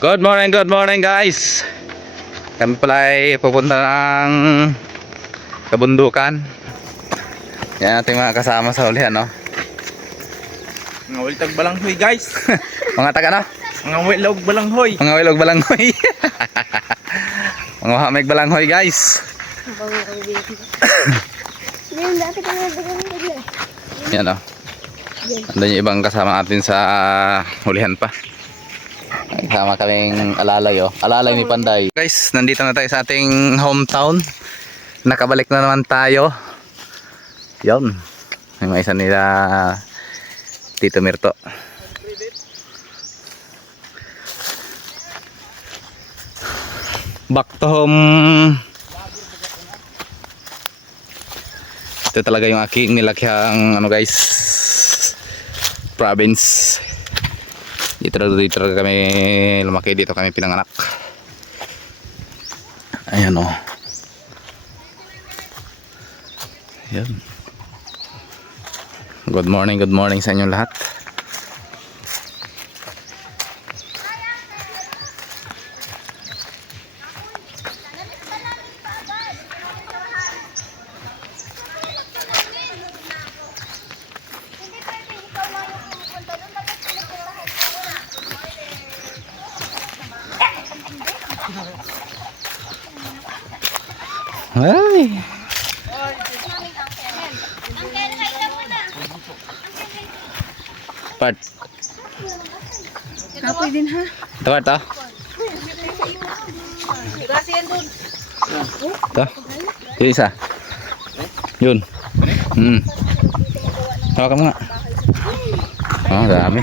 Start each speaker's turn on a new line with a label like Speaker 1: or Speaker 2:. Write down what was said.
Speaker 1: Good morning, good morning guys. Kami pala ay pupunta ng kabundukan. Yan ating mga kasama sa ulihan, no?
Speaker 2: Mga wiltag balanghoy guys.
Speaker 1: mga taga, no?
Speaker 2: Mga wilog balanghoy.
Speaker 1: Mga wilog balanghoy. mga hamig balanghoy, guys.
Speaker 3: Ngayon, dati ka nga dagang nila.
Speaker 1: Yan, no? Andun yung ibang kasama natin sa hulihan pa. Kasama kaming alalay, oh. Alalay ni Panday. Guys, nandito na tayo sa ating hometown. Nakabalik na naman tayo. Yon. May mga isa nila Tito Mirto. Back to home. Ito talaga yung aking nilakyang ano guys province. Dito dito kami lumaki dito kami pinanganak. Ayan o. Ayan. Good morning, good morning sa inyong lahat. Ay. Part.
Speaker 3: Kapoy din ha.
Speaker 1: Ito part ah. Ito. Yung isa. Yun. Hmm. Hawakan mo nga. Oh, dami.